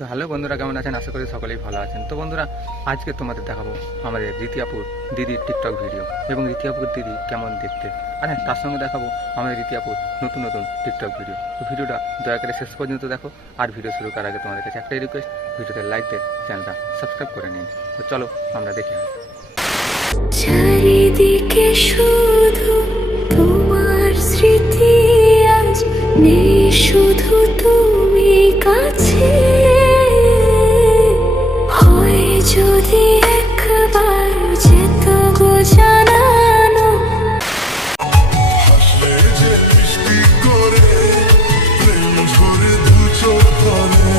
তো হ্যালো বন্ধুরা, কেমন আছেন? আশা করি সকলেই ভালো আছেন। তো বন্ধুরা, আজকে তোমাদের দেখাবো আমাদের রীতি আপুর দিদির টিকটক ভিডিও এবং রীতি আপুর দিদি কেমন দেখতে। আর হ্যাঁ, তার সঙ্গে দেখাবো আমাদের রীতি আপুর নতুন নতুন টিকটক ভিডিও। তো ভিডিওটা দয়া করে শেষ পর্যন্ত দেখো। আর ভিডিও শুরু করার আগে তোমাদের কাছে একটাই রিকোয়েস্ট, ভিডিওতে লাইক দিয়ে চ্যানেলটা সাবস্ক্রাইব করে নিন। তো চলো আমরা দেখে আসি। চারিদিকে শুধু তোমার স্মৃতি, আজ নেই শুধু তুমি কাছে। হয় যদি একবার যেত গো জানানো, হাসলে যে মিষ্টি করে প্রেম ঝরে দু চোখ করে।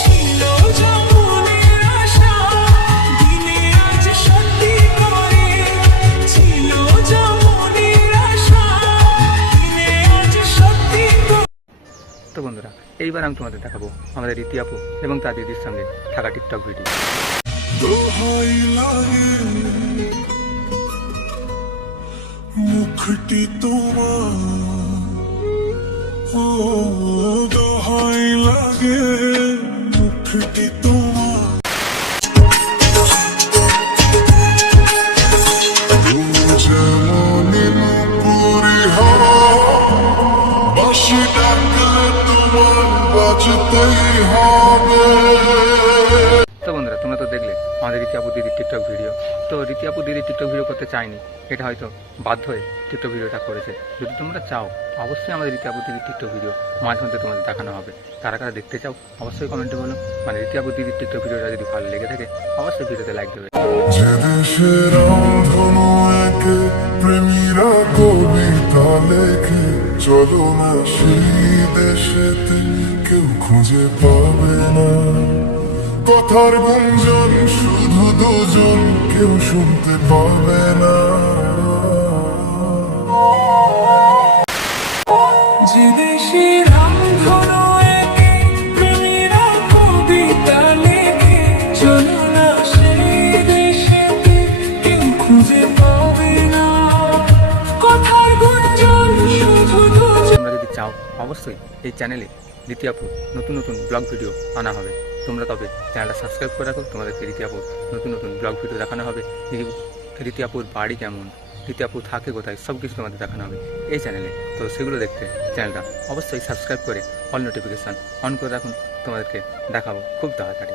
ছিল যেমনের আশা দিনে আজ সত্যি করে, ছিল যেমনের আশা দিনে আজ সত্যি করে। তো বন্ধুরা, এইবার আমি তোমাদের দেখাবো আমাদের রীতি আপু এবং তার দিদির সঙ্গে থাকা টিকটক ভিডিও। দোহাই লাগে মুখটি তোমার, ও দোহাই লাগে মুখটি তোমার। তুমি যেমন নুপুরি হাওয়া, বাঁশি ডাকলে তোমার বাজতেই হবে। তো বন্ধুরা, তোমরা তো দেখলে আমাদের রীতি আপু দিদির টিকটক ভিডিও। তো রীতি আপু দিদির টিকটক ভিডিও করতে চাইনি, এটা হয়তো বাধ্য হয়ে টিকটক ভিডিওটা করেছে। যদি তোমরা চাও, অবশ্যই আমাদের রীতি আপু দিদির টিকটক ভিডিও মাঝে মধ্যে তোমাদের দেখানো হবে। কারা কারা দেখতে চাও অবশ্যই কমেন্টে বলো। মানে রীতি আপু দিদির টিকটক ভিডিওটা যদি ভালো লেগে থাকে অবশ্যই ভিডিওতে লাইক দেবে। যে দেশের রামধনু একে প্রেমীরা কবিতা লেখে, চলো না সেই দেশেতে কেউ খুঁজে পাবে না। কথার গুঞ্জন শুধু দুজন, কেউ শুনতে পাবে না। যে দেশের রামধনু একে প্রেমীরা কবিতা লেখে, চলো না সেই দেশেতে কেউ খুঁজে পাবে না। কথার গুঞ্জন শুধু দুজন। তোমরা যদি চাও অবশ্যই এই চ্যানেলে রীতি আপুর নতুন নতুন ব্লগ ভিডিও আনা হবে। তোমরা তবে চ্যানেলটা সাবস্ক্রাইব করে রাখো, তোমাদেরকে রীতি আপুর নতুন নতুন ব্লগ ভিডিও দেখানো হবে। রীতি আপুর বাড়ি কেমন, রীতি আপু থাকে কোথায়, সব কিছু তোমাদের দেখানো হবে এই চ্যানেলে। তো সেগুলো দেখতে চ্যানেলটা অবশ্যই সাবস্ক্রাইব করে অল নোটিফিকেশান অন করে রাখুন। তোমাদেরকে দেখাবো খুব তাড়াতাড়ি।